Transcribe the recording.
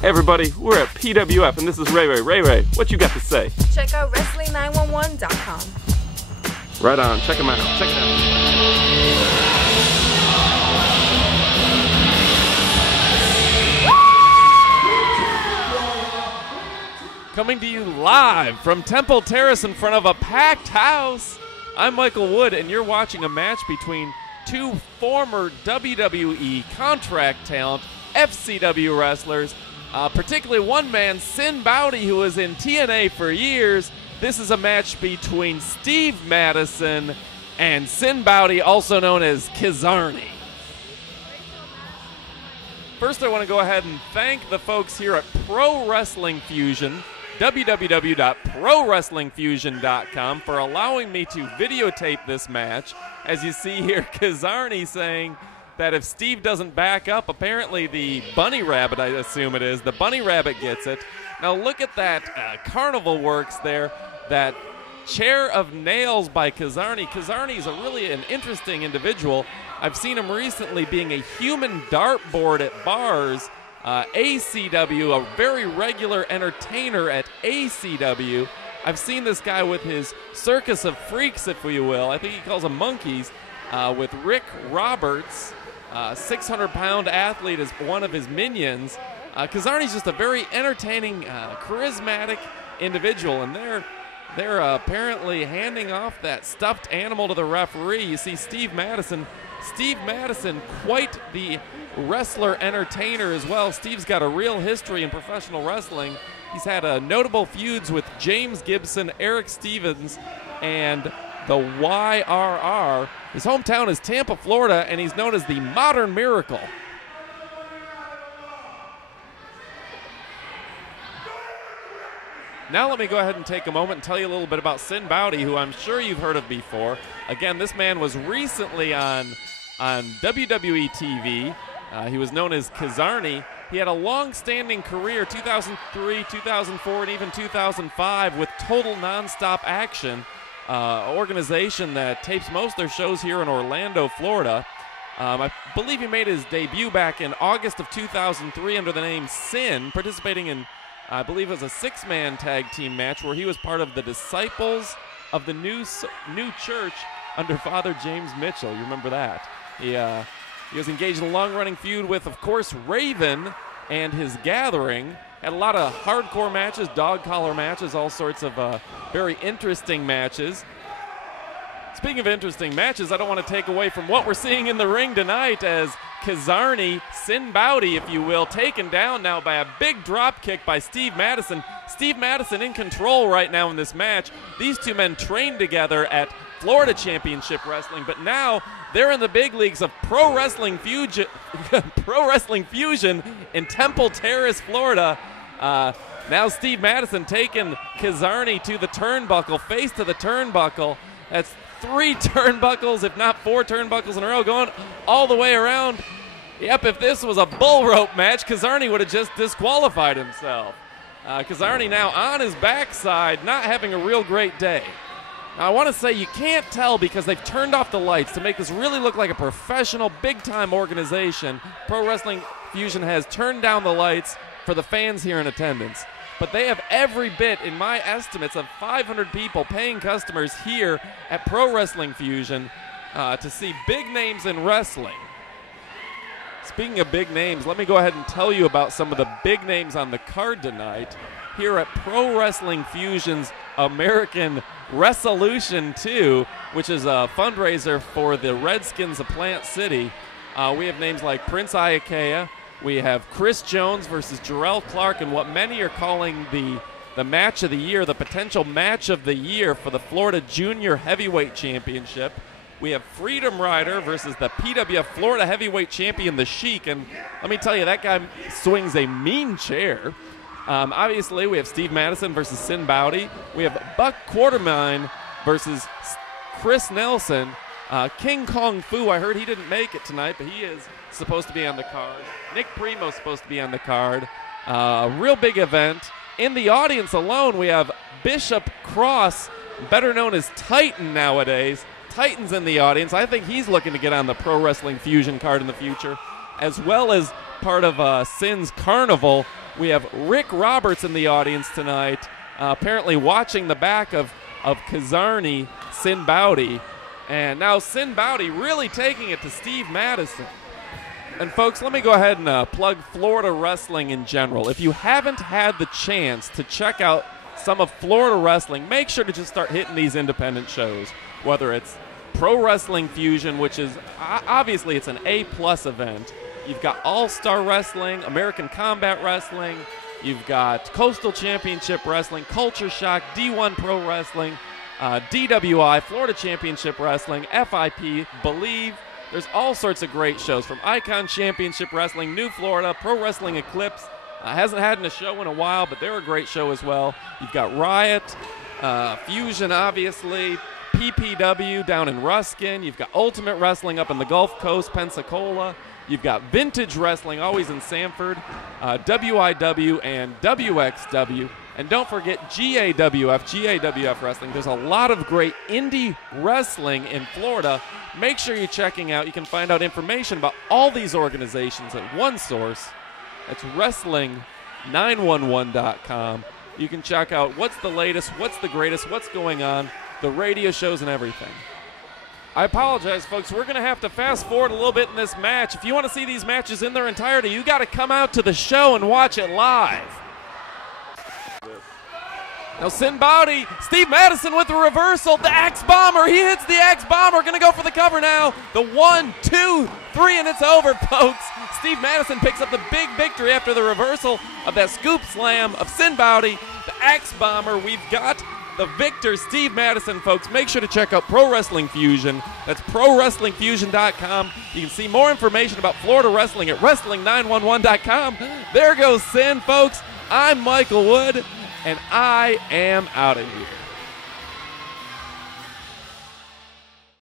Hey everybody, we're at PWF and this is Ray Ray. Ray Ray, what you got to say? Check out Wrestling911.com. Right on, check them out. Check it out. Coming to you live from Temple Terrace in front of a packed house. I'm Michael Wood, and you're watching a match between two former WWE contract talent, FCW wrestlers, particularly one man, Sinn Bowdee, who was in TNA for years. This is a match between Steve Madison and Sinn Bowdee, also known as Kizarny. First, I want to go ahead and thank the folks here at Pro Wrestling Fusion, www.prowrestlingfusion.com, for allowing me to videotape this match. As you see here, Kizarny saying that if Steve doesn't back up, apparently the bunny rabbit, I assume it is, the bunny rabbit gets it. Now look at that carnival works there, that chair of nails by Kizarny. Kizarny is really an interesting individual. I've seen him recently being a human dartboard at bars. ACW, a very regular entertainer at ACW. I've seen this guy with his circus of freaks, if you will. I think he calls them monkeys, with Rick Roberts, 600-pound athlete, as one of his minions. Kizarny's just a very entertaining, charismatic individual, and they're apparently handing off that stuffed animal to the referee. You see Steve Madison. Steve Madison, quite the wrestler entertainer as well. Steve's got a real history in professional wrestling. He's had notable feuds with James Gibson, Eric Stevens, and the YRR. His hometown is Tampa, Florida, and he's known as the Modern Miracle. Now let me go ahead and take a moment and tell you a little bit about Sinn Bowdee, who I'm sure you've heard of before. Again, this man was recently on WWE TV. He was known as Kizarny. He had a long-standing career, 2003, 2004, and even 2005, with Total Nonstop Action, organization that tapes most of their shows here in Orlando, Florida. I believe he made his debut back in August of 2003 under the name Sinn, participating in, I believe it was a 6-man tag team match where he was part of the Disciples of the New Church under Father James Mitchell. You remember that? He was engaged in a long-running feud with, of course, Raven and his Gathering. Had a lot of hardcore matches, dog collar matches, all sorts of very interesting matches. Speaking of interesting matches, I don't want to take away from what we're seeing in the ring tonight as Kizarny, Sinn Bowdee, if you will, taken down now by a big drop kick by Steve Madison. Steve Madison in control right now in this match. These two men trained together at Florida Championship Wrestling, but now they're in the big leagues of Pro Wrestling Fusion, in Temple Terrace, Florida. Now Steve Madison taking Kizarny to the turnbuckle, face to the turnbuckle. That's 3 turnbuckles, if not 4 turnbuckles in a row, going all the way around. Yep, if this was a bull rope match, Kizarny would have just disqualified himself. Kizarny now on his backside, not having a real great day. Now, I want to say you can't tell because they've turned off the lights to make this really look like a professional, big-time organization. Pro Wrestling Fusion has turned down the lights for the fans here in attendance. But they have every bit, in my estimates, of 500 people, paying customers here at Pro Wrestling Fusion to see big names in wrestling. Speaking of big names, let me go ahead and tell you about some of the big names on the card tonight here at Pro Wrestling Fusion's American Resolution 2, which is a fundraiser for the Redskins of Plant City. We have names like Prince Iakea. We have Chris Jones versus Jarrell Clark in what many are calling the match of the year, the potential match of the year for the Florida Junior Heavyweight Championship. We have Freedom Rider versus the PWF Florida Heavyweight Champion, The Sheik. And let me tell you, that guy swings a mean chair. Obviously, we have Steve Madison versus Sinn Bowdee. We have Buck Quartermine versus Chris Nelson. King Kong Fu, I heard he didn't make it tonight, but he is supposed to be on the card. Nick Primo's supposed to be on the card. A real big event. In the audience alone, we have Bishop Cross, better known as Titan nowadays. Titan's in the audience. I think he's looking to get on the Pro Wrestling Fusion card in the future, as well as part of Sinn's Carnival. We have Rick Roberts in the audience tonight, apparently watching the back of Kazarny, Sinn Bowdee. And now Sinn Bowdee really taking it to Steve Madison. And folks, let me go ahead and plug Florida wrestling in general. If you haven't had the chance to check out some of Florida wrestling, make sure to just start hitting these independent shows, whether it's Pro Wrestling Fusion, which is obviously it's an A-plus event. You've got All-Star Wrestling, American Combat Wrestling. You've got Coastal Championship Wrestling, Culture Shock, D1 Pro Wrestling, DWI, Florida Championship Wrestling, FIP, Believe. There's all sorts of great shows from Icon Championship Wrestling, New Florida, Pro Wrestling Eclipse. Hasn't had a show in a while, but they're a great show as well. You've got Riot, Fusion, obviously, PPW down in Ruskin. You've got Ultimate Wrestling up in the Gulf Coast, Pensacola. You've got Vintage Wrestling, always in Sanford, WIW and WXW. And don't forget GAWF Wrestling. There's a lot of great indie wrestling in Florida. Make sure you're checking out. You can find out information about all these organizations at one source. That's wrestling911.com. You can check out what's the latest, what's the greatest, what's going on, the radio shows and everything. I apologize, folks. We're going to have to fast forward a little bit in this match. If you want to see these matches in their entirety, you got to come out to the show and watch it live. Now Sinn Bowdee, Steve Madison with the reversal. The Axe Bomber, he hits the Axe Bomber. Going to go for the cover now. The 1, 2, 3, and it's over, folks. Steve Madison picks up the big victory after the reversal of that scoop slam of Sinn Bowdee. The Axe Bomber, we've got the victor, Steve Madison, folks. Make sure to check out Pro Wrestling Fusion. That's ProWrestlingFusion.com. You can see more information about Florida wrestling at Wrestling911.com. There goes Sinn, folks. I'm Michael Wood, and I am out of here.